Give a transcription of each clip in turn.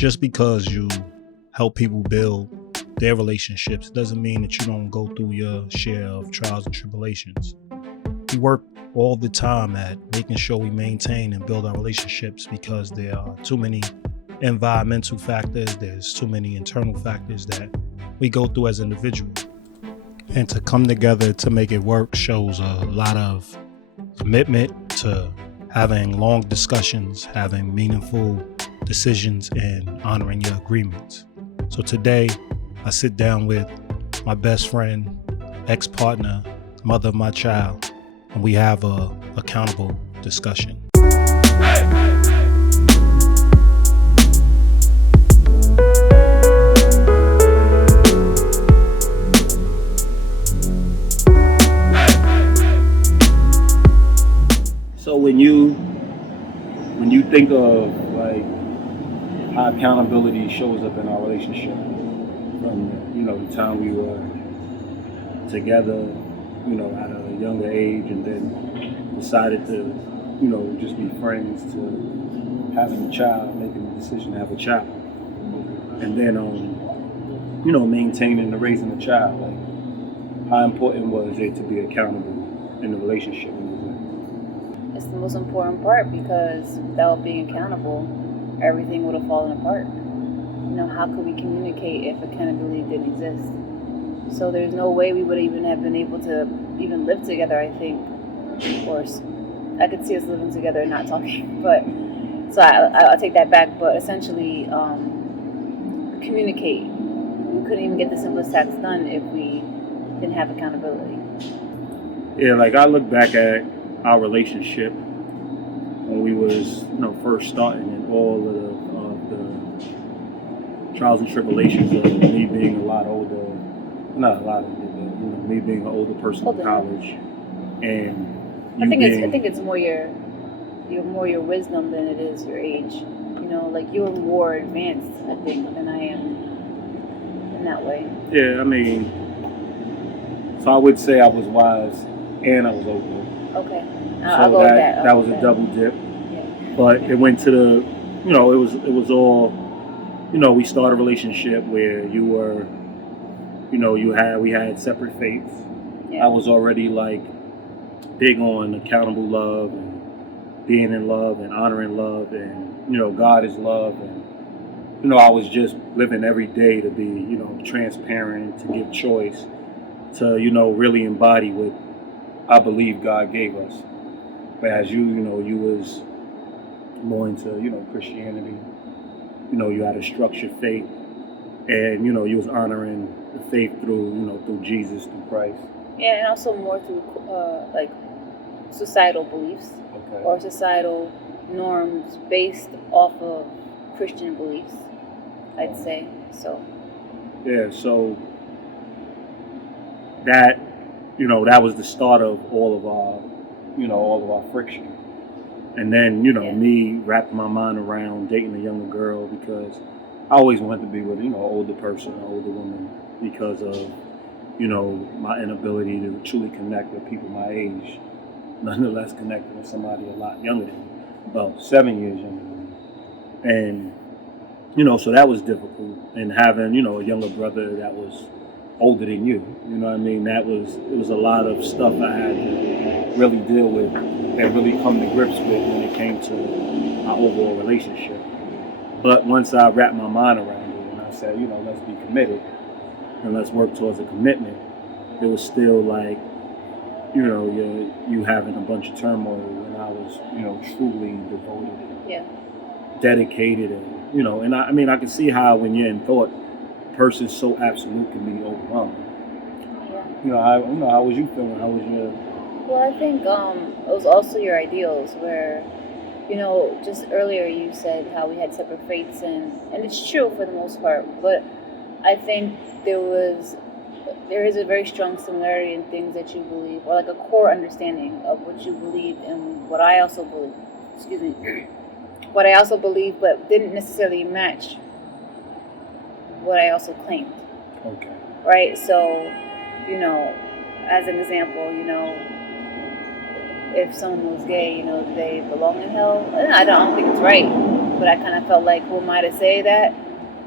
just because you help people build their relationships doesn't mean that you don't go through your share of trials and tribulations. We work all the time at making sure we maintain and build our relationships because there are too many environmental factors, there's too many internal factors that we go through as individuals. And to come together to make it work shows a lot of commitment to having long discussions, having meaningful decisions, and honoring your agreements. So today, I sit down with my best friend, ex-partner, mother of my child, and we have a accountable discussion. So when you think of like how accountability shows up in our relationship, from the time we were together, at a younger age, and then decided to just be friends, to having a child, making the decision to have a child, and then maintaining and raising a child. Like, how important was it to be accountable in the relationship? It's the most important part, because without being accountable, everything would have fallen apart. How could we communicate if accountability didn't exist? So there's no way we would even have been able to even live together, I think. Of course, I could see us living together and not talking, but so I'll take that back. But essentially, communicate. We couldn't even get the simplest tasks done if we didn't have accountability. Yeah, like I look back at our relationship when we was first starting, and all of the trials and tribulations of me being a lot older, not a lot older, but me being an older person in college, and I think it's more your wisdom than it is your age. Like you're more advanced, I think, than I am in that way. Yeah, I mean, so I would say I was wise and I was older. Okay. I'll go with that. That was a double dip. Yeah. But it went to the, it was all, we started a relationship where you were, we had separate faiths. Yeah. I was already like big on accountable love and being in love and honoring love, and, God is love. And, I was just living every day to be, transparent, to give choice, to, really embody what I believe God gave us. But as you was more into, Christianity, you had a structured faith, and, you was honoring the faith through, through Jesus, through Christ. Yeah, and also more through, like, societal beliefs, okay, or societal norms based off of Christian beliefs, I'd say, so. Yeah, so that, that was the start of all of our friction. And then, me wrapping my mind around dating a younger girl, because I always wanted to be with, an older person, an older woman, because of, my inability to truly connect with people my age, nonetheless connected with somebody a lot younger than me, about 7 years younger than me. And, so that was difficult. And having, a younger brother that was older than you, it was a lot of stuff I had to really deal with and really come to grips with when it came to our overall relationship. But once I wrapped my mind around it and I said, let's be committed and let's work towards a commitment, it was still like, you having a bunch of turmoil when I was, truly devoted, yeah, dedicated, and, and I can see how when you're in thought, a person so absolute can be overwhelming. Yeah. How was you feeling? How was your... Well, I think it was also your ideals where, just earlier you said how we had separate faiths, and it's true for the most part, but I think there is a very strong similarity in things that you believe, or like a core understanding of what you believe and what I also believe. Excuse me. What I also believe, but didn't necessarily match what I also claimed. Okay. Right? So, as an example, if someone was gay, do they belong in hell? I don't think it's right. but I kind of felt like, who am I to say that,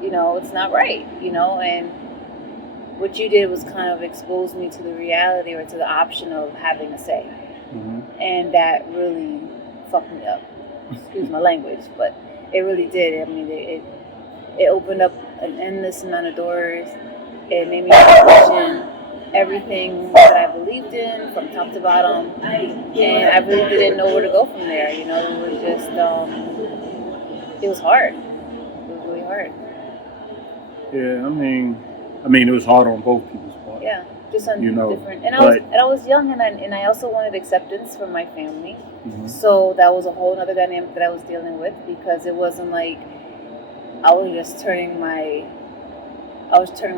it's not right, and what you did was kind of expose me to the reality or to the option of having a say. And that really fucked me up. Excuse my language, but it really did. I mean, it opened up an endless amount of doors. It made me question everything that I believed in from top to bottom, and I really didn't know where to go from there. It was just, it was hard. It was really hard. Yeah, I mean, it was hard on both people's part. Yeah, just on different. And I was young, and I also wanted acceptance from my family. So that was a whole other dynamic that I was dealing with, because it wasn't like I was just turning my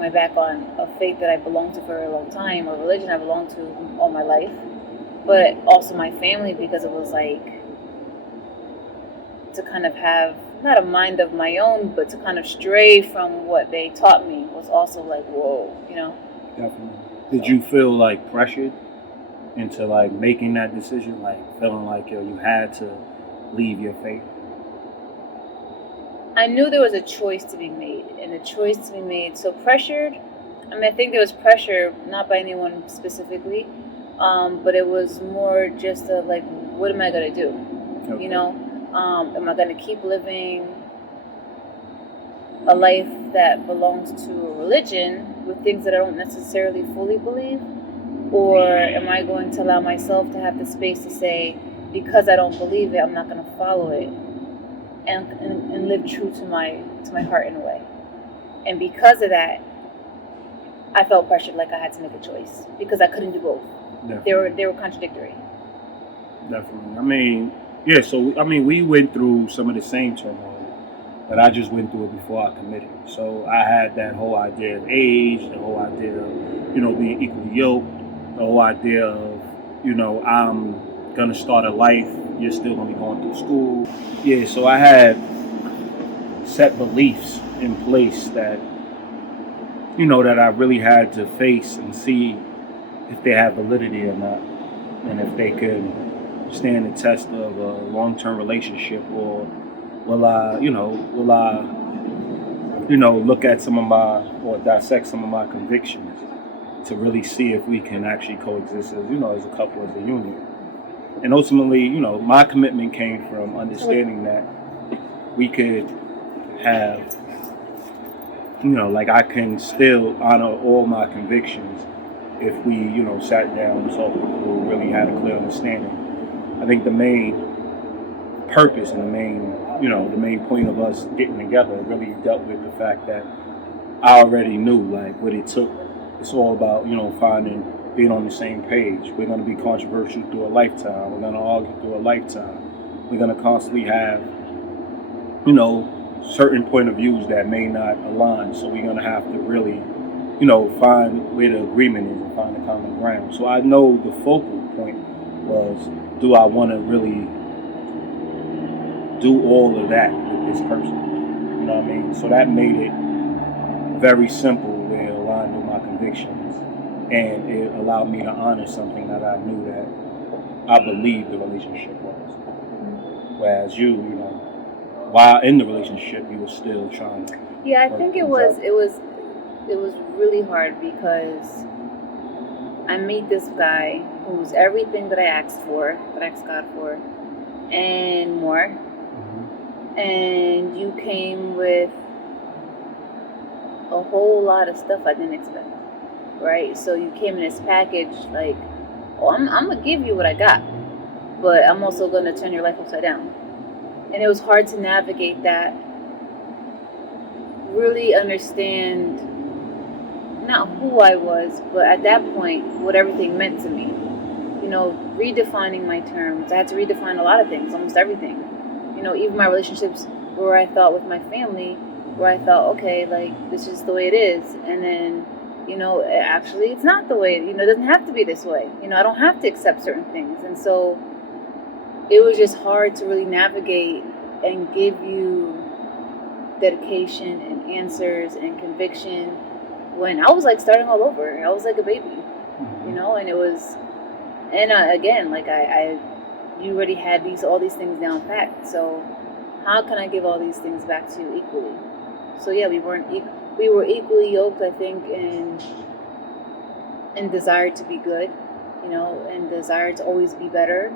back on a faith that I belonged to for a long time, or religion I belonged to all my life, but also my family, because it was like to kind of have not a mind of my own, but to kind of stray from what they taught me was also like, whoa, Definitely. Did you feel like pressured into like making that decision, like feeling like you had to leave your faith? I knew there was a choice to be made, and a choice to be made. So pressured, I think there was pressure, not by anyone specifically, but it was more just like, what am I going to do? Okay. Am I going to keep living a life that belongs to a religion with things that I don't necessarily fully believe? Or am I going to allow myself to have the space to say, because I don't believe it, I'm not going to follow it? And live true to my heart in a way. And because of that, I felt pressured, like I had to make a choice, because I couldn't do both. Definitely. They were contradictory. Definitely. We went through some of the same turmoil, but I just went through it before I committed. So I had that whole idea of age, the whole idea of being equally yoked, the whole idea of I'm gonna start a life, you're still gonna be going through school. Yeah, so I had set beliefs in place that that I really had to face and see if they have validity or not, and if they could stand the test of a long-term relationship, or will I look at or dissect some of my convictions to really see if we can actually coexist as as a couple, as a union. And ultimately, my commitment came from understanding that we could have, I can still honor all my convictions if we, sat down and talked through, really had a clear understanding. I think the main purpose and the main point of us getting together really dealt with the fact that I already knew like what it took. It's all about, being on the same page. We're going to be controversial through a lifetime. We're going to argue through a lifetime. We're going to constantly have, certain point of views that may not align. So we're going to have to really, find where the agreement is and find the common ground. So I know the focal point was, do I want to really do all of that with this person? You know what I mean? So that made it very simple, where it aligned with my convictions. And it allowed me to honor something that I knew that I believed the relationship was. Whereas while in the relationship, you were still trying to. Yeah, I think it was really hard, because I meet this guy who's everything that I asked God for, and more. Mm-hmm. And you came with a whole lot of stuff I didn't expect. Right, so you came in this package like, oh, I'm gonna give you what I got, but I'm also gonna turn your life upside down. And it was hard to navigate that, really understand not who I was, but at that point what everything meant to me. Redefining my terms. I had to redefine a lot of things, almost everything. Even my relationships, where I thought with my family, where I thought, okay, like this is the way it is, and then actually it's not the way, it doesn't have to be this way. I don't have to accept certain things. And so it was just hard to really navigate and give you dedication and answers and conviction when I was like starting all over. I was like a baby, and it was, and again, like you already had all these things down packed. So how can I give all these things back to you equally? So yeah, we were equally yoked, I think, in desire to be good, and desire to always be better.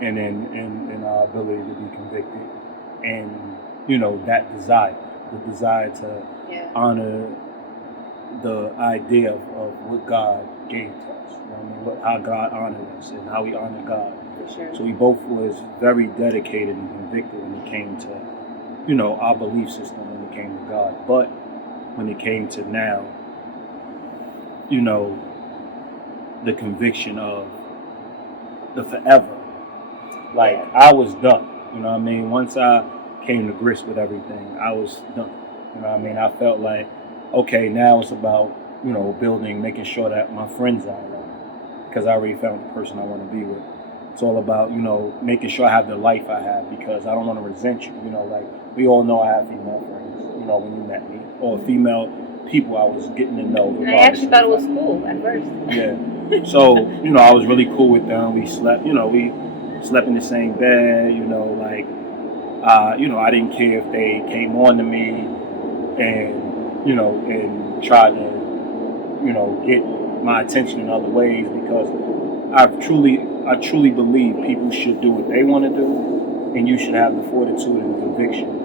And in our ability to be convicted, and that the desire to honor the idea of what God gave to us. How God honored us and how we honor God. For sure. So we both was very dedicated and convicted when it came to, our belief system when it came to God. But when it came to now, the conviction of the forever. I was done. Once I came to grips with everything, I was done. I felt like, okay, now it's about, building, making sure that my friends are alive, because I already found the person I want to be with. It's all about, making sure I have the life I have, because I don't want to resent you. We all know I have female friends, when you met me, or female people I was getting to know. And I actually thought it was cool at first. Yeah. So, I was really cool with them. We slept, we slept in the same bed, I didn't care if they came on to me and tried to, get my attention in other ways, because I truly believe people should do what they want to do, and you should have the fortitude and the conviction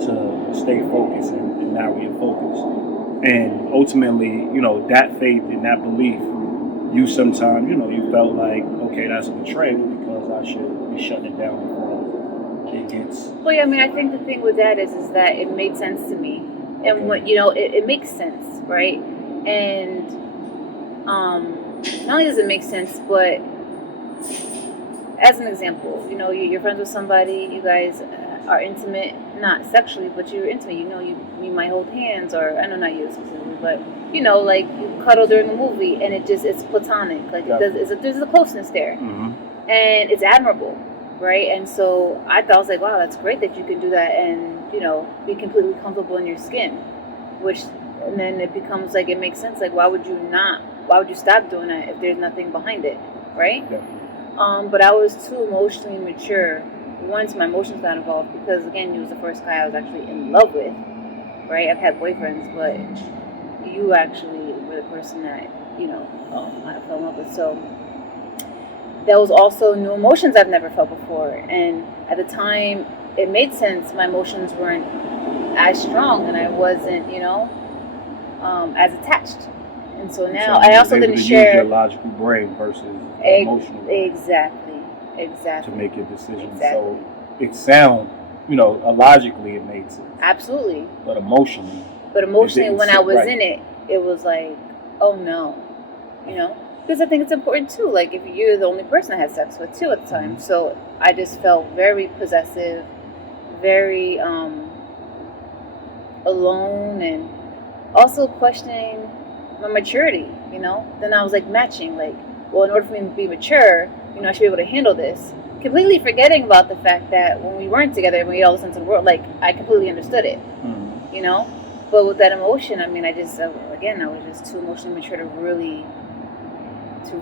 to stay focused and not refocus. And ultimately, that faith and that belief, you sometimes, you felt like, okay, that's a betrayal, because I should be shutting it down before it gets. Well, yeah, I think the thing with that is that it made sense to me, and when it makes sense, right? And not only does it make sense, but as an example, you're friends with somebody, you guys are intimate, not sexually, but you're intimate. You might hold hands, or I know not you specifically, but like you cuddle during a movie, and it's platonic. Like there's a closeness there, and it's admirable, right? And so I thought, I was like, wow, that's great that you can do that, and be completely comfortable in your skin, and then it becomes like, it makes sense. Like, why would you stop doing that if there's nothing behind it, right? But I was too emotionally mature once my emotions got involved, because again, you was the first guy I was actually in love with, right? I've had boyfriends, but you actually were the person that I fell in love with. So there was also new emotions I've never felt before, and at the time it made sense. My emotions weren't as strong, and I wasn't as attached. And so now I also didn't share use your logical brain versus emotional brain. Exactly. To make your decision. So it sounds, logically it made sense. Absolutely. But emotionally, when I was in it, it was like, oh no, because I think it's important too. Like, if you're the only person I had sex with too at the time, so I just felt very possessive, very alone, and also questioning my maturity. Then I was like matching, like, well, in order for me to be mature, I should be able to handle this. Completely forgetting about the fact that when we weren't together, when we all listened to the world, like, I completely understood it, But with that emotion, I was just too emotionally mature to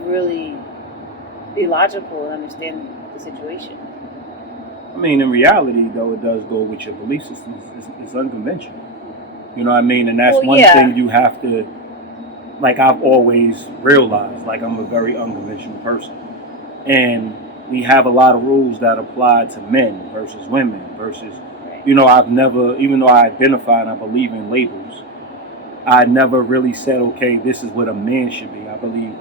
really be logical and understand the situation. In reality, though, it does go with your belief system. It's unconventional. And that's one thing you have to, like, I've always realized, like, I'm a very unconventional person. And we have a lot of rules that apply to men versus women versus, I've never, even though I identify and I believe in labels, I never really said, okay, this is what a man should be. I believe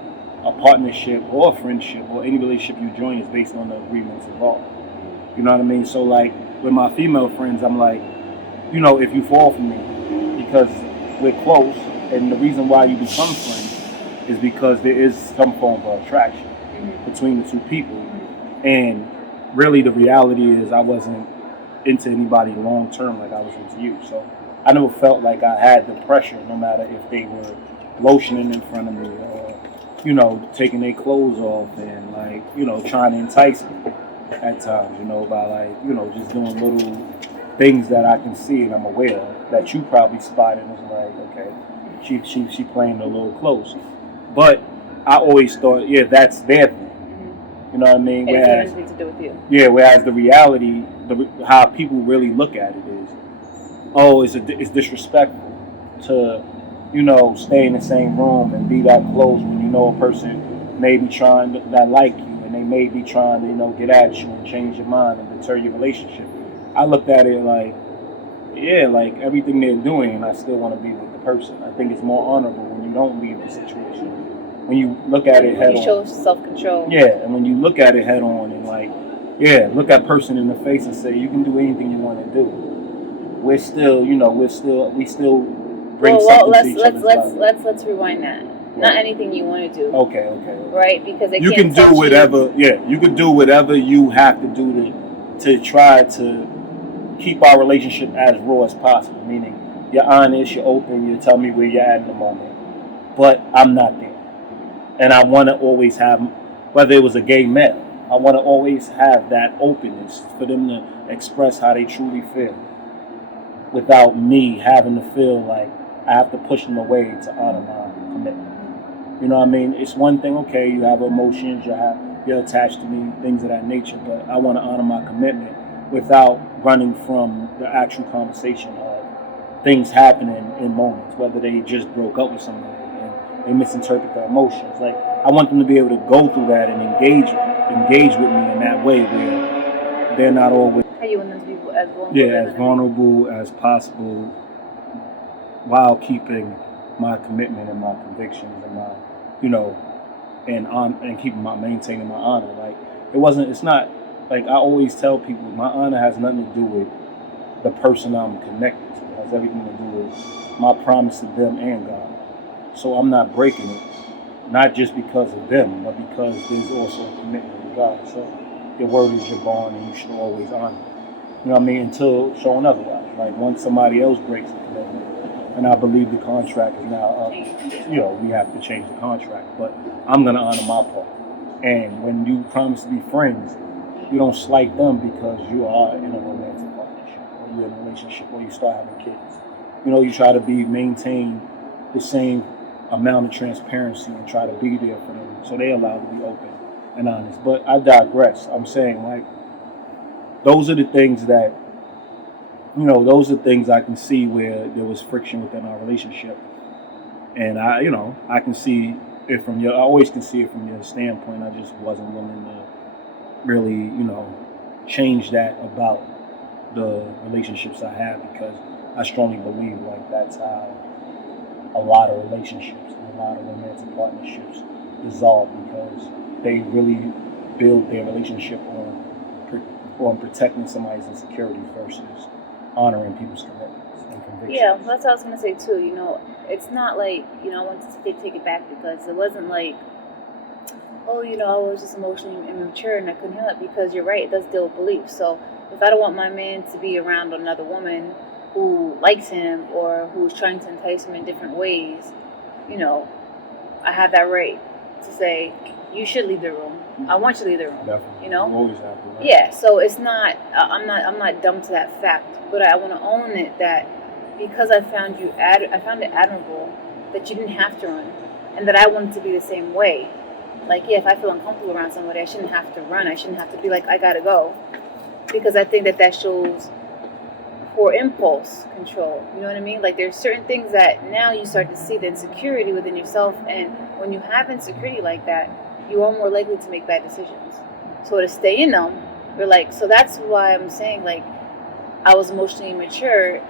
a partnership or a friendship or any relationship you join is based on the agreements involved. You know what I mean? So, like, with my female friends, I'm like, if you fall for me, because we're close, and the reason why you become friends is because there is some form of attraction between the two people. And really the reality is I wasn't into anybody long term like I was into you. So I never felt like I had the pressure, no matter if they were lotioning in front of me or, taking their clothes off and, like, trying to entice me at times, by, like, just doing little things that I can see and I'm aware of that you probably spotted and was like, okay, she playing a little close. But I always thought, that's their thing. You know what I mean? It doesn't have anything to do with you. Yeah, whereas the reality, how people really look at it is, oh, it's disrespectful to, stay in the same room and be that close when you know a person may be trying that like you, and they may be trying to, get at you and change your mind and deter your relationship. I looked at it like, yeah, like everything they're doing, and I still want to be with the person. I think it's more honorable when you don't leave the situation. When you look at it head on. You show self-control. Yeah, and when you look at it head on and look that person in the face and say, you can do anything you want to do. We still bring something to each other's life. Let's rewind that. Right. Not anything you want to do. Okay. Right, because you can do whatever. Yeah, you can do whatever you have to do to try to keep our relationship as raw as possible. Meaning, you're honest, you're open, you tell me where you're at in the moment. But I'm not there. And I want to always have, whether it was a gay male, I want to always have that openness for them to express how they truly feel without me having to feel like I have to push them away to honor my commitment. You know what I mean? It's one thing, okay, you have emotions, you're attached to me, things of that nature, but I want to honor my commitment without running from the actual conversation of things happening in moments, whether they just broke up with somebody. They misinterpret their emotions. Like, I want them to be able to go through that and engage with me in that way where they're not always. How you want them to be as vulnerable? Yeah, as vulnerable as possible, while keeping my commitment and my convictions and my, and maintaining my honor. Like, it's not like I always tell people, my honor has nothing to do with the person I'm connected to. It has everything to do with my promise to them and God. So I'm not breaking it, not just because of them, but because there's also a commitment to God. So your word is your bond, and you should always honor it. You know what I mean? Until shown otherwise. Like, once somebody else breaks the commitment, and I believe the contract is now up, we have to change the contract. But I'm going to honor my part. And when you promise to be friends, you don't slight them because you are in a romantic partnership, or you're in a relationship, or you start having kids. You try to maintain the same amount of transparency and try to be there for them so they allow to be open and honest. But I digress. I'm saying, those are the things that, those are things I can see where there was friction within our relationship. And I can see it I always can see it from your standpoint. I just wasn't willing to really, change that about the relationships I have, because I strongly believe that's how a lot of relationships and a lot of romantic partnerships dissolve, because they really build their relationship on protecting somebody's insecurities versus honoring people's commitments and convictions. Yeah, that's what I was going to say too. It's not like, I wanted to take it back, because it wasn't like, oh, I was just emotionally immature and I couldn't handle it, because you're right, it does deal with beliefs. So if I don't want my man to be around another woman who likes him or who's trying to entice him in different ways, I have that right to say, you should leave the room. I want you to leave the room. Definitely. You always have to. Right? Yeah. So it's not. I'm not dumb to that fact, but I want to own it that because I found it admirable that you didn't have to run, and that I wanted to be the same way. Like, yeah, if I feel uncomfortable around somebody, I shouldn't have to run. I shouldn't have to be like, I gotta go, because I think that shows poor impulse control. You know what I mean? Like, there's certain things that now you start to see the insecurity within yourself, and when you have insecurity like that, you are more likely to make bad decisions. So to stay in them, you're like, so that's why I'm saying, like, I was emotionally immature,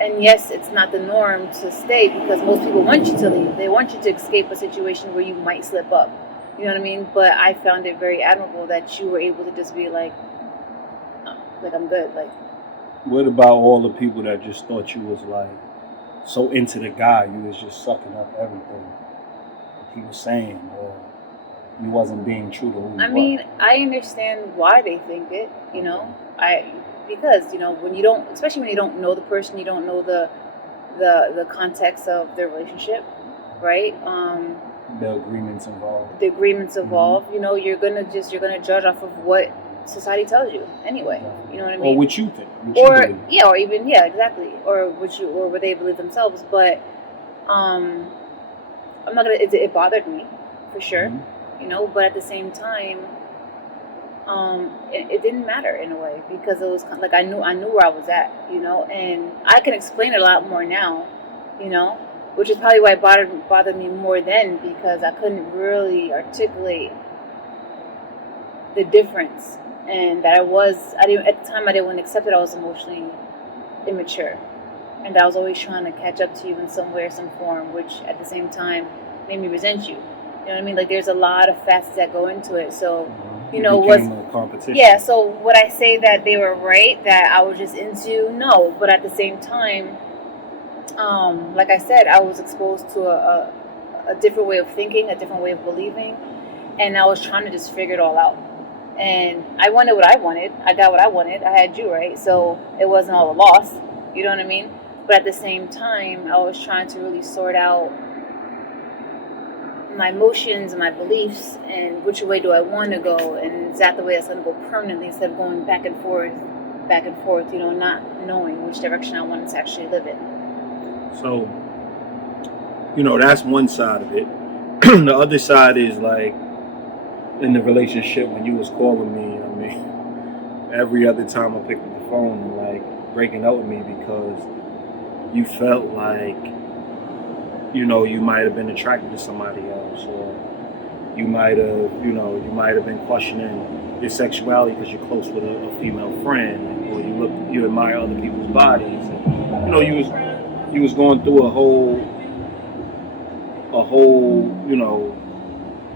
and yes, it's not the norm to stay, because most people want you to leave. They want you to escape a situation where you might slip up. You know what I mean? But I found it very admirable that you were able to just be like, oh, like, I'm good. Like, what about all the people that just thought you was like so into the guy, you was just sucking up everything he was saying, or you wasn't being true to who you were? I mean, I understand why they think it, because when you don't, especially when you don't know the person, you don't know the context of their relationship, right? The agreements involved. Mm-hmm. You're gonna judge off of what society tells you anyway. You know what I mean? Or what you think. Exactly. Or what they believe themselves. But I'm not gonna. It bothered me for sure. Mm-hmm. But at the same time, it didn't matter in a way, because it was like I knew where I was at, and I can explain it a lot more now, you know, which is probably why it bothered me more then, because I couldn't really articulate the difference, and that I didn't at the time, I didn't want to accept that I was emotionally immature, and that I was always trying to catch up to you in some way or some form, which at the same time made me resent you. You know what I mean? Like, there's a lot of facets that go into it. So, a competition. Yeah. So would I say that they were right, that I was just into? No, but at the same time, like I said, I was exposed to a different way of thinking, a different way of believing, and I was trying to just figure it all out. And I wanted what I wanted. I got what I wanted. I had you, right? So it wasn't all a loss. You know what I mean? But at the same time, I was trying to really sort out my emotions and my beliefs, and which way do I want to go, and is that the way that's going to go permanently, instead of going back and forth, not knowing which direction I wanted to actually live in. So, that's one side of it. The other side is like, in the relationship, when you was calling me, I mean, every other time I picked up the phone and like breaking up with me because you felt like, you might have been attracted to somebody else, or you might have been questioning your sexuality because you're close with a female friend, or you admire other people's bodies, and, you was going through a whole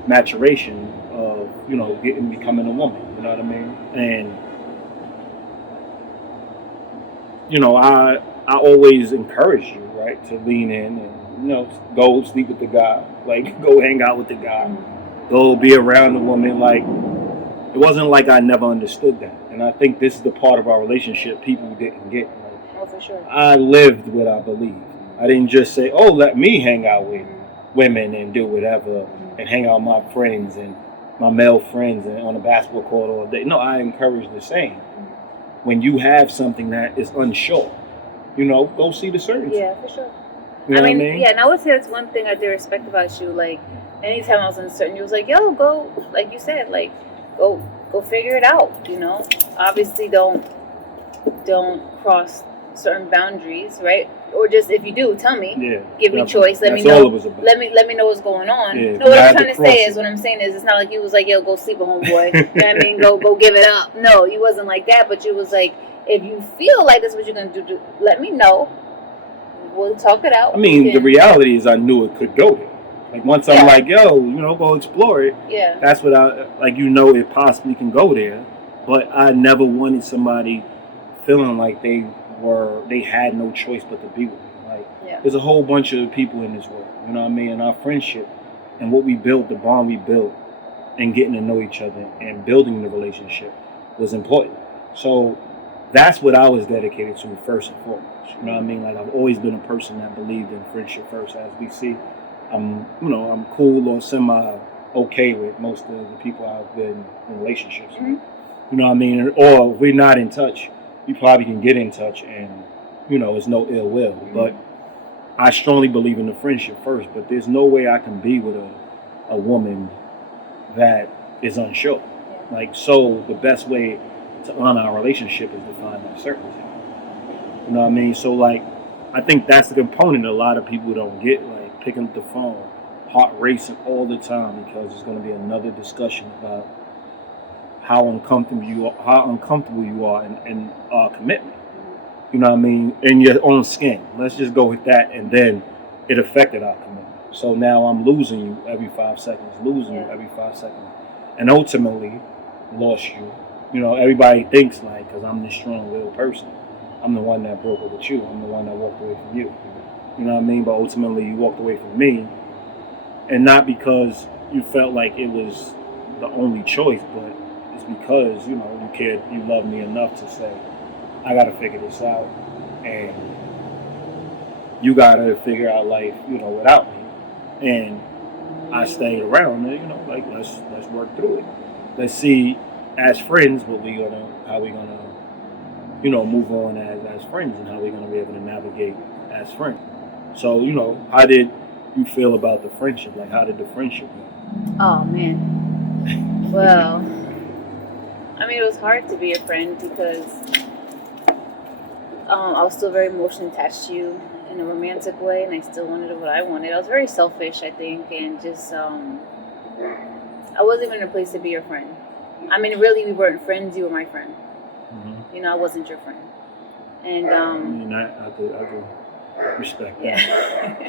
maturation of, becoming a woman, you know what I mean? And, I always encourage you, right, to lean in and, go sleep with the guy, like, go hang out with the guy, go be around the woman. Like, it wasn't like I never understood that. And I think this is the part of our relationship people didn't get. Oh, for sure. I lived what I believed. I didn't just say, oh, let me hang out with women and do whatever and hang out with my friends and my male friends and on a basketball court all day. No, I encourage the same. When you have something that is unsure, go see the surgeon. Yeah, for sure. You know what I mean? Yeah, and I would say that's one thing I do respect about you. Like, anytime I was uncertain, you was like, yo, go, like you said, like, go figure it out, Obviously, don't cross certain boundaries, right? Or just, if you do, tell me. Yeah. Give me choice. Let me know. All it was about. Let me know what's going on. Yeah, no, what I'm trying to say is, what I'm saying is, it's not like you was like, yo, go sleep with homeboy. You know what I mean? Go give it up. No, you wasn't like that, but you was like, if you feel like that's what you're gonna do, let me know. We'll talk it out. I mean, the reality is I knew it could go there. Like, once I'm like, yo, go explore it. Yeah. That's what it possibly can go there. But I never wanted somebody feeling like they had no choice but to be with me. Like, there's a whole bunch of people in this world, you know what I mean? And our friendship and what we built, the bond we built, and getting to know each other and building the relationship was important. So that's what I was dedicated to first and foremost. You know what I mean? Like, I've always been a person that believed in friendship first. As we see, I'm cool or semi okay with most of the people I've been in relationships with. You know what I mean? Or if we're not in touch, you probably can get in touch and, it's no ill will. But I strongly believe in the friendship first, but there's no way I can be with a woman that is unsure. Like, so the best way to honor our relationship is to find that certainty. You know what I mean? So, like, I think that's the component a lot of people don't get, like, picking up the phone, heart racing all the time, because there's going to be another discussion about how uncomfortable you are in commitment. You know what I mean? In your own skin. Let's just go with that. And then it affected our commitment. So now I'm losing you every 5 seconds, and ultimately lost you. Everybody thinks, like, because I'm this strong-willed person, I'm the one that broke up with you. I'm the one that walked away from you. You know what I mean? But ultimately you walked away from me, and not because you felt like it was the only choice, but it's because, you cared, you loved me enough to say, I got to figure this out, and you got to figure out life, without me. And I stayed around, like, let's work through it. Let's see, as friends, how we gonna move on as friends, and how we're gonna be able to navigate as friends. So, how did you feel about the friendship? Like, how did the friendship go? Oh, man. Well, I mean, it was hard to be a friend because I was still very emotionally attached to you in a romantic way, and I still wanted what I wanted. I was very selfish, I think, and just I wasn't even in a place to be your friend. I mean, really, we weren't friends. You were my friend. Mm-hmm. You know, I wasn't your friend. And I mean, I could respect that.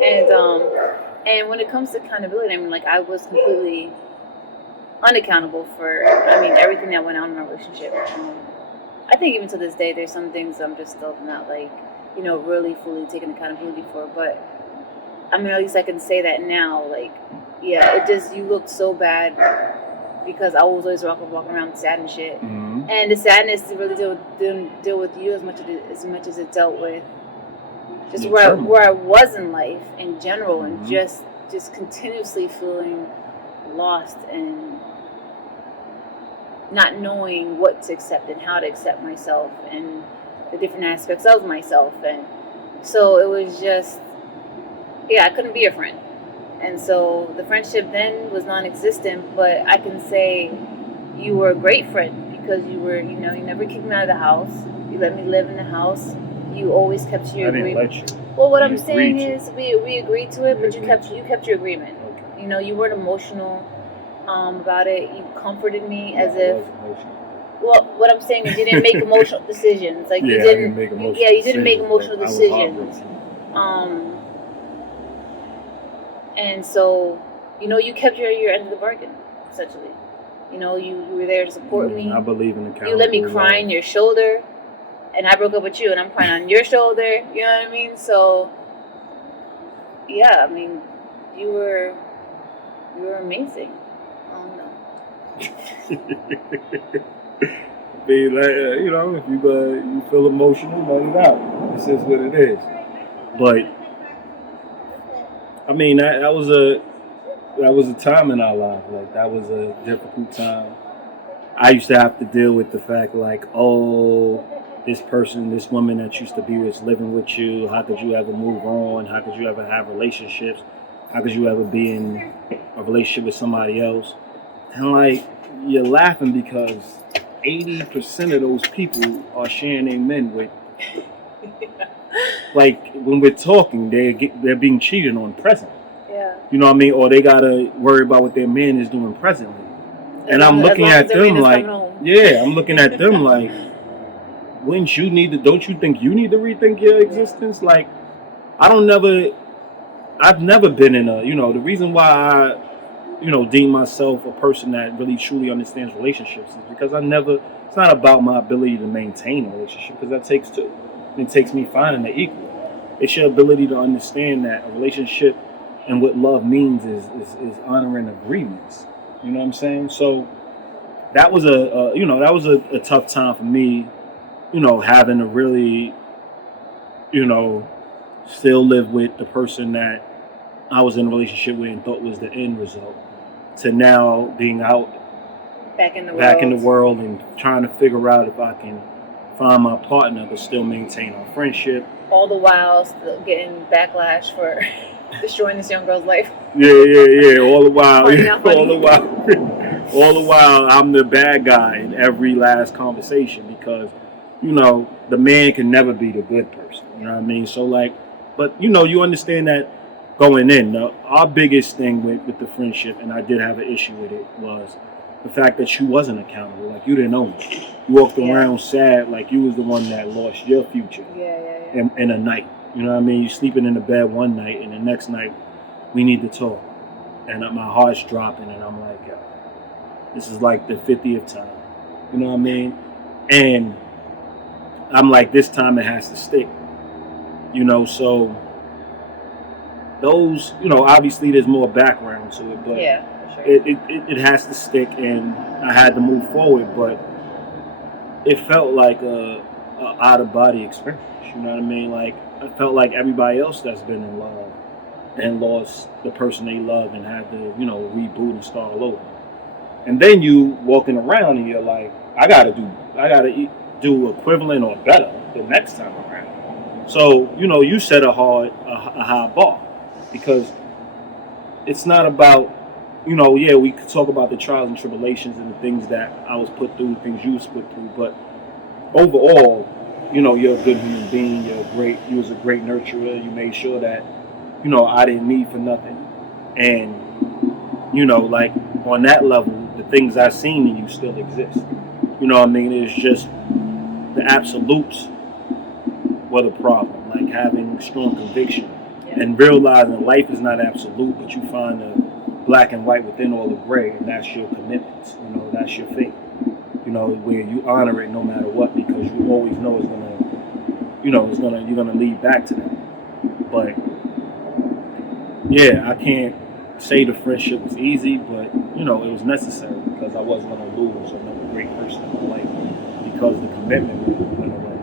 Yeah. And when it comes to accountability, I mean, like, I was completely unaccountable for, I mean, everything that went on in my relationship. I think even to this day, there's some things I'm just still not, like, you know, really fully taking accountability for. But, I mean, at least I can say that now. Like, yeah, it just, you looked so bad because I was always walking around sad and shit. Mm-hmm. And the sadness really didn't deal with you as much as it dealt with just where I was in life in general, and just continuously feeling lost and not knowing what to accept and how to accept myself and the different aspects of myself. And so it was just, yeah, I couldn't be a friend. And so the friendship then was non-existent, but I can say you were a great friend because you were, you know, you never kicked me out of the house. You let me live in the house. You always kept to your agreement. I didn't let you. Well, what I'm saying is we agreed to it, but you kept your agreement. Okay. You know, you weren't emotional about it. You comforted me as if. Well, what I'm saying is you didn't make emotional decisions. Like you didn't make emotional decisions. And so, you know, you kept your end of the bargain, essentially. You know, you were there to support me. I believe in accountability. You let me cry on your shoulder, and I broke up with you, and I'm crying on your shoulder. You know what I mean? So, yeah, I mean, you were amazing. I don't know. Be like, you know, if you feel emotional, let it out. This is what it is. But I mean, that was a time in our life. Like, that was a difficult time. I used to have to deal with the fact, like, oh, this woman that used to be with, living with you, how could you ever move on? How could you ever have relationships? How could you ever be in a relationship with somebody else? And, like, you're laughing because 80% of those people are sharing their men with. Like, when we're talking, they're being cheated on presently. Yeah. You know what I mean? Or they gotta worry about what their man is doing presently. And I'm looking at them like, I'm looking at them like, don't you think you need to rethink your existence? Like, I've never been in the reason why I, deem myself a person that really truly understands relationships is because it's not about my ability to maintain a relationship, because that takes two. It takes me finding the equal. It's your ability to understand that a relationship and what love means is honoring agreements. You know what I'm saying? So that was a tough time for me, having to really, still live with the person that I was in a relationship with and thought was the end result, to now being out back in the world and trying to figure out if I can find my partner but still maintain our friendship. All the while still getting backlash for destroying this young girl's life. Yeah. All the while, I'm the bad guy in every last conversation because, the man can never be the good person. You know what I mean? So, like, but, you understand that going in. Our biggest thing with the friendship, and I did have an issue with it, was the fact that you wasn't accountable. Like, you didn't own it. You walked around sad like you was the one that lost your future in a night. You know what I mean? You sleeping in the bed one night, and the next night, we need to talk. And my heart's dropping, and I'm like, yo, this is like the 50th time. You know what I mean? And I'm like, this time it has to stick. So those, obviously there's more background to it, but sure. it has to stick, and I had to move forward, but it felt like a out-of-body experience. You know what I mean? Like, I felt like everybody else that's been in love and lost the person they love and had to, reboot and start all over. And then you walking around and you're like, I gotta do equivalent or better the next time around. So, you set a high bar, because it's not about yeah, we could talk about the trials and tribulations and the things that I was put through, things you was put through, but overall, you're a good human being. You was a great nurturer. You made sure that, I didn't need for nothing. And, like on that level, the things I've seen in you still exist. You know what I mean? It's just the absolutes were the problem. Like having strong conviction and realizing life is not absolute, but you find the black and white within all the gray, and that's your commitments. That's your faith. Where you honor it no matter what, because you always know you're gonna lead back to that. But yeah, I can't say the friendship was easy, but it was necessary because I wasn't gonna lose another great person in my life because the commitment went away.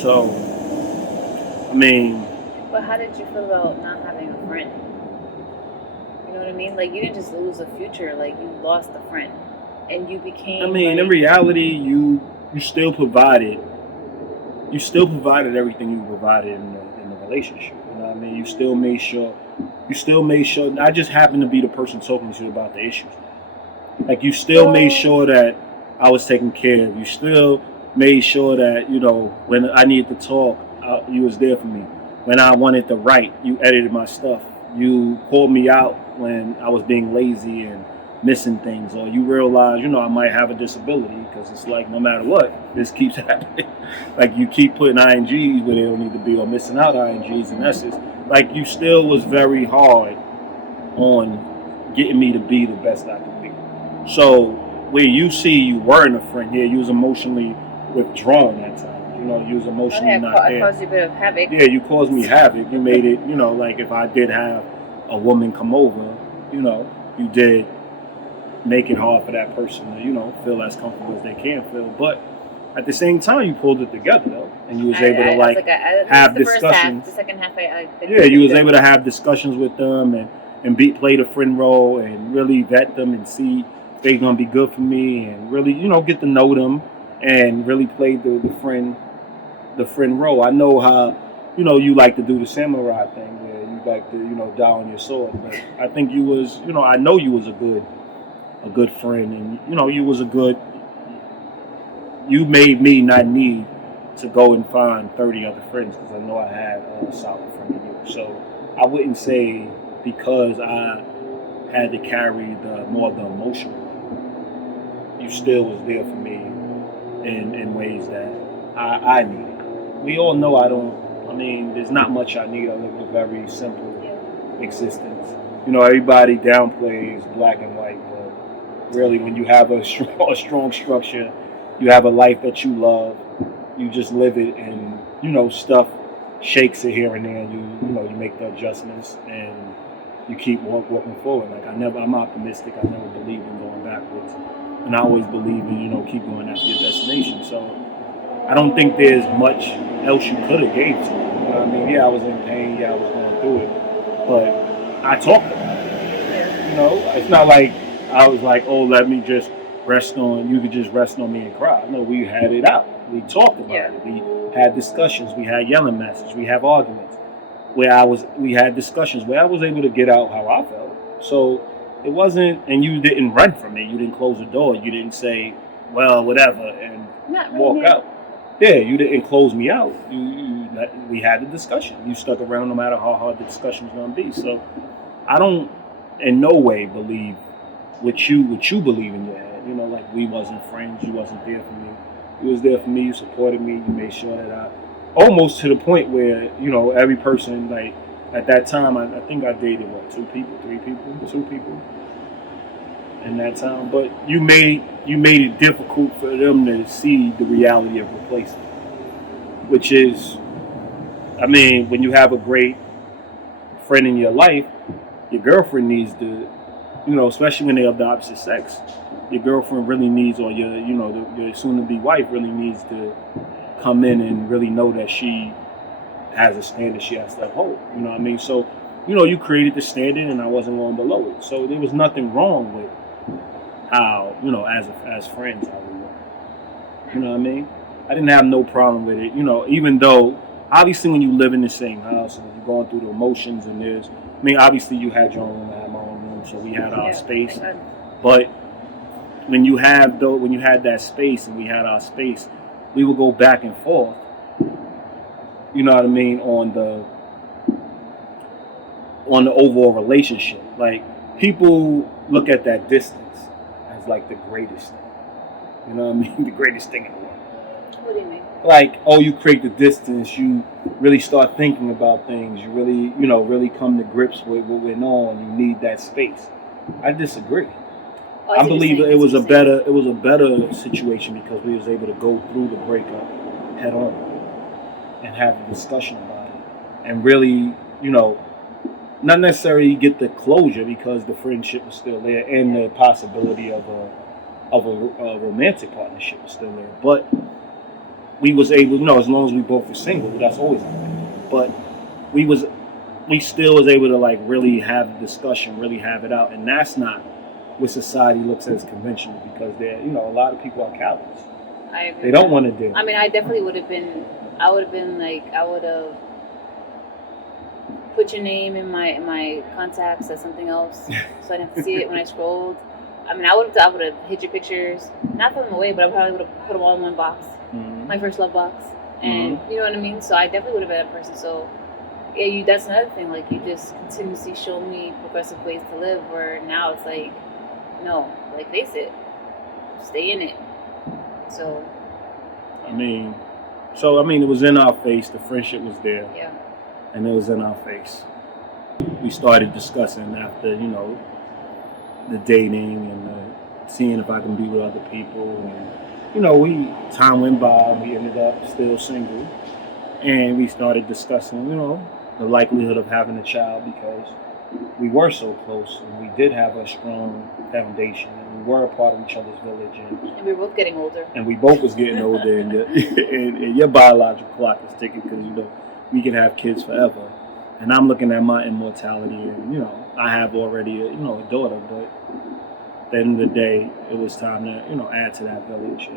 So I mean. But how did you feel about not having a friend? You know what I mean? Like, you didn't just lose a future, like, you lost a friend. And you became... in reality, you still provided... You still provided everything you provided in the relationship. You know what I mean? You still made sure... I just happened to be the person talking to you about the issues. Like, you still made sure that I was taken care of. You still made sure that, when I needed to talk, you was there for me. When I wanted to write, you edited my stuff. You called me out when I was being lazy and missing things, or you realize, I might have a disability, because it's like no matter what, this keeps happening. Like you keep putting INGs where they don't need to be, or missing out INGs and S's. Like you still was very hard on getting me to be the best I could be. So where you see you weren't a friend, you was emotionally withdrawn that time. You was emotionally not there. I caused you a bit of havoc. Yeah, you caused me havoc. You made it, like if I did have a woman come over, you did make it hard for that person to, feel as comfortable as they can feel. But at the same time, you pulled it together, though. And you was able to have discussions. The second half, you was able to have discussions with them and play the friend role and really vet them and see if they're going to be good for me and really, get to know them and really play the friend role. I know how, you like to do the samurai thing where you like to, die on your sword. But I think you was, I know you was a good friend, and you was you made me not need to go and find 30 other friends because I know I had a solid friend in you. So I wouldn't say because I had to carry the emotional, you still was there for me in ways that I needed. We all know there's not much I need. I live a very simple existence. Everybody downplays black and white, but really when you have a strong structure, you have a life that you love, you just live it, and, stuff shakes it here and there, and you make the adjustments, and you keep walking forward. Like I'm optimistic. I never believe in going backwards. And I always believe in, keep going after your destination. So I don't think there's much else you could have gave to me. You know what I mean? Yeah, I was in pain. Yeah, I was going through it. But I talked about it. It's not like I was like, oh, let me just you could just rest on me and cry. No, we had it out. We talked about it. We had discussions. We had yelling matches. We have arguments. We had discussions where I was able to get out how I felt. So it wasn't, and you didn't run from me. You didn't close the door. You didn't say, well, whatever, and walk out. Yeah, you didn't close me out. We had the discussion. You stuck around no matter how hard the discussion was going to be. So I don't in no way believe what you believe in your head. Like we wasn't friends. You wasn't there for me. You was there for me. You supported me. You made sure that almost to the point where, every person, like at that time, I think I dated, 2 people in that time. But you made it difficult for them to see the reality of replacement, which is, when you have a great friend in your life, your girlfriend needs to, especially when they're of the opposite sex, your girlfriend really needs, or your soon-to-be wife really needs to come in and really know that she has a standard she has to uphold. You know what I mean? So, you created the standard, and I wasn't going below it. So there was nothing wrong with how, as friends, how we were. You know what I mean? I didn't have no problem with it. Even though, obviously, when you live in the same house and you're going through the emotions, and there's, mean, obviously you had your own room, I had my own room, so we had our space. Okay. But when you had that space and we had our space, we would go back and forth. You know what I mean, on the overall relationship. Like, people look at that distance as like the greatest thing. You know what I mean? The greatest thing in the world. What do you mean? Like, oh, you create the distance, you really start thinking about things, you really, really come to grips with what went on, you need that space. I disagree. I believe it was a better situation because we was able to go through the breakup head on and have a discussion about it. And really, not necessarily get the closure because the friendship was still there and the possibility of a romantic partnership was still there. But we was able, as long as we both were single, that's always happened. But we still was able to like really have the discussion, really have it out, and that's not what society looks at as conventional because they're, a lot of people are cowards. I agree. They don't want to do. I mean, I definitely would have put your name in my contacts as something else, so I didn't have to see it when I scrolled. I mean, I would have hid your pictures, not throw them away, but I probably would have put them all in one box, my first love box, and you know what I mean. So I definitely would have been that person. So yeah, that's another thing. Like, you just continuously show me progressive ways to live. Where now it's like, no, like, face it, stay in it. So. Yeah. I mean, it was in our face. The friendship was there. Yeah. And it was in our face. We started discussing after, the dating and seeing if I can be with other people. And, time went by and we ended up still single. And we started discussing, the likelihood of having a child because we were so close and we did have a strong foundation and we were a part of each other's village. And we were both getting older. And we both was getting older and your biological clock is ticking because, we can have kids forever. And I'm looking at my immortality and, I have already, a daughter, but at the end of the day, it was time to, add to that village.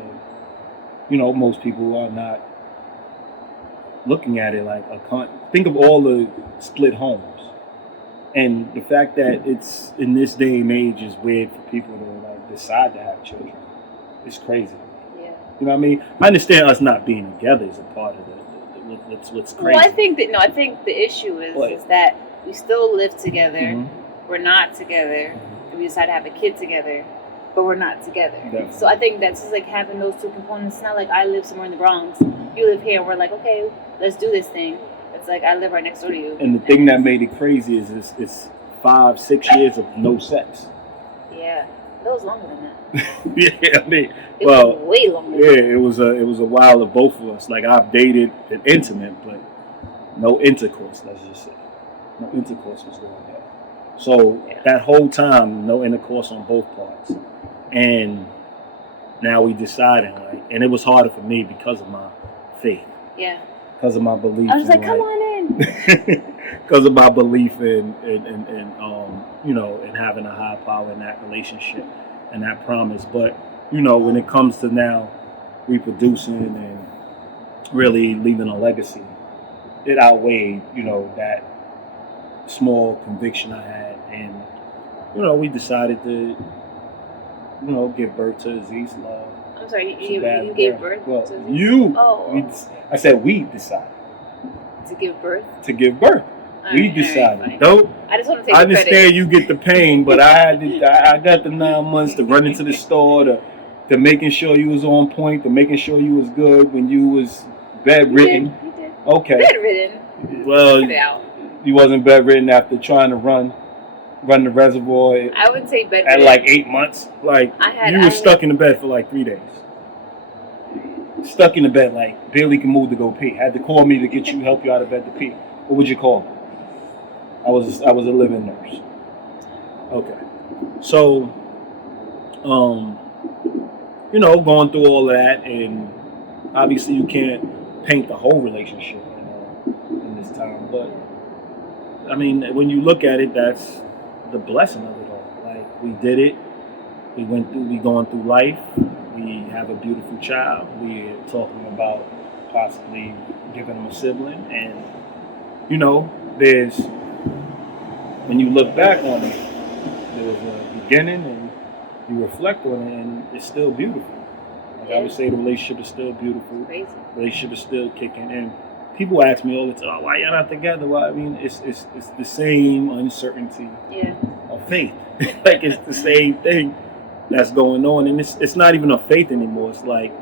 And, most people are not looking at it like think of all the split homes. And the fact that it's in this day and age is weird for people to like decide to have children. It's crazy. Yeah. You know what I mean? I understand us not being together is a part of it. What's crazy. Well, I think the issue is that we still live together. Mm-hmm. We're not together. And we decide to have a kid together, but we're not together. Definitely. So I think that's just like having those two components. It's not like I live somewhere in the Bronx, you live here, and we're like, okay, let's do this thing. It's like I live right next door to you. And the thing that made it crazy is it's 5-6 years of no sex. Yeah, that was longer than that. Yeah, I mean, it was way longer. Yeah, it was a while of both of us. Like, I've dated and intimate, but no intercourse. Let's just say no intercourse was going on. So that whole time, no intercourse on both parts, and now we deciding and it was harder for me because of my faith. Yeah. Because of my belief. I was like, come on in. Because of my belief in having a higher power in that relationship and that promise. But, when it comes to now reproducing and really leaving a legacy, it outweighed, that small conviction I had. And, we decided to, give birth to Aziz Love. I'm sorry, you gave birth to Aziz? You. I said we decided. To give birth? To give birth. We decided. Dope. I just want to take I the understand credit. You get the pain, but I got the 9 months to run into the store, to making sure you was on point, to making sure you was good when you was bedridden. You did. Okay. Bedridden. Well, you wasn't bedridden after trying to run the reservoir. I would say bedridden. At like 8 months. Like, you were stuck in the bed for like 3 days. Stuck in the bed, like barely can move to go pee. Had to call me to help you out of bed to pee. What would you call me? I was a living nurse. Okay. So, going through all that, and obviously you can't paint the whole relationship in this time, but I mean, when you look at it, that's the blessing of it all. Like, we did it. We going through life. We have a beautiful child. We're talking about possibly giving them a sibling. And, there's when you look back on it, there was a beginning, and you reflect on it, and it's still beautiful. Like I would say, the relationship is still beautiful. Crazy. The relationship is still kicking, and people ask me all the time, "Why y'all not together?" Well, I mean, it's the same uncertainty of faith. Like it's the same thing that's going on, and it's not even a faith anymore. It's like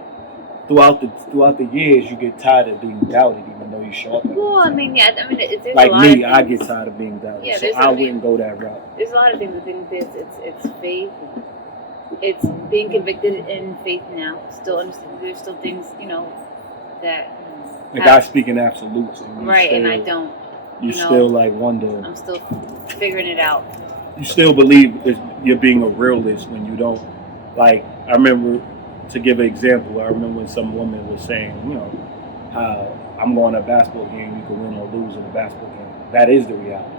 throughout the years, you get tired of being doubted, even though you show up. Well, I mean, it's like a lot me, of I get tired of being doubted, so I wouldn't go that route. There's a lot of things. I think it's faith. It's being convicted in faith now. Still understand. There's still things, that. Like I speak in absolutes, right? And I don't. You still like wonder. I'm still figuring it out. You still believe that you're being a realist when you don't. Like I remember, to give an example, I remember when some woman was saying, how I'm going to a basketball game, you can win or lose in a basketball game. That is the reality.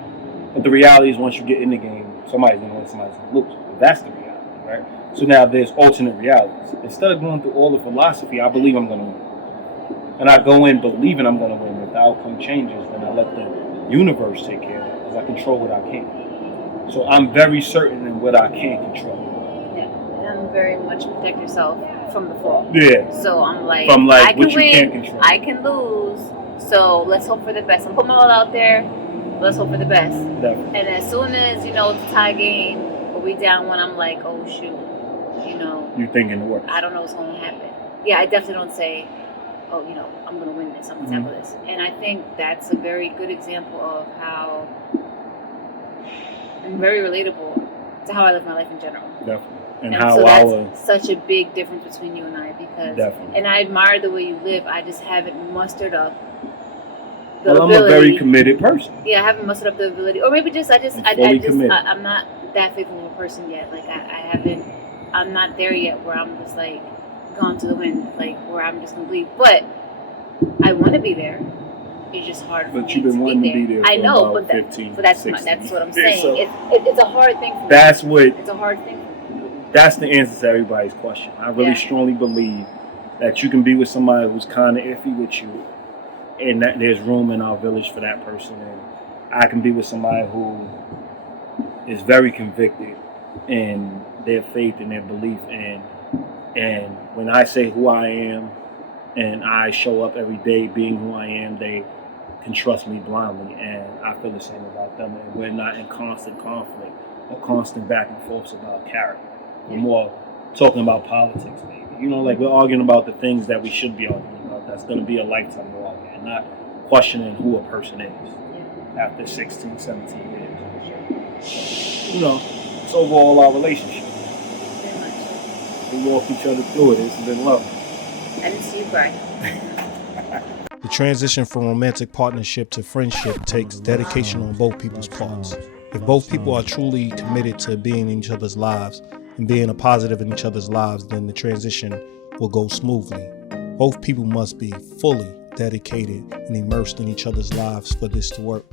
But the reality is, once you get in the game, somebody's going to win, somebody's going to lose. That's the reality, right? So now there's alternate realities. Instead of going through all the philosophy, I believe I'm going to win. And I go in believing I'm going to win. If the outcome changes, then I let the universe take care of it, because I control what I can. So I'm very certain in what I can control. Yeah, and I'm very much protect yourself from the fall. Yeah. So I'm like, from I can what win, you can't control. I can lose. So let's hope for the best. I'm putting my all out there. Let's hope for the best. Definitely. And as soon as it's a tie game, or we down one, I'm like, oh shoot, You're thinking the worst. I don't know what's going to happen. Yeah, I definitely don't say, oh, I'm going to win this. I'm going to tackle this. And I think that's a very good example of how, and very relatable to how I live my life in general. Definitely. And so that's such a big difference between you and I, because, definitely. And I admire the way you live. I just haven't mustered up the ability. I'm a very committed person. Yeah, I haven't mustered up the ability, or maybe I'm not that faithful of a person yet. Like I'm not there yet where I'm just like gone to the wind, like where I'm just complete. But I want to be there. It's just hard for me to be there. But you've been wanting to be there for I know, about but 15, that's 16. That's what I'm saying. So it's a hard thing for me. It's a hard thing for me. That's the answer to everybody's question. I really strongly believe that you can be with somebody who's kind of iffy with you, and that there's room in our village for that person. And I can be with somebody who is very convicted in their faith and their belief. And when I say who I am and I show up every day being who I am, they can trust me blindly. And I feel the same about them. And we're not in constant conflict or constant back and forth about character. We're more talking about politics, maybe. Like we're arguing about the things that we should be arguing about. That's going to be a lifetime walk, and not questioning who a person is after 16, 17 years. It's overall our relationship. We walk each other through it. It's been lovely. I didn't see you cry. The transition from romantic partnership to friendship takes dedication on both people's parts. If both people are truly committed to being in each other's lives and being a positive in each other's lives, then the transition will go smoothly. Both people must be fully dedicated and immersed in each other's lives for this to work.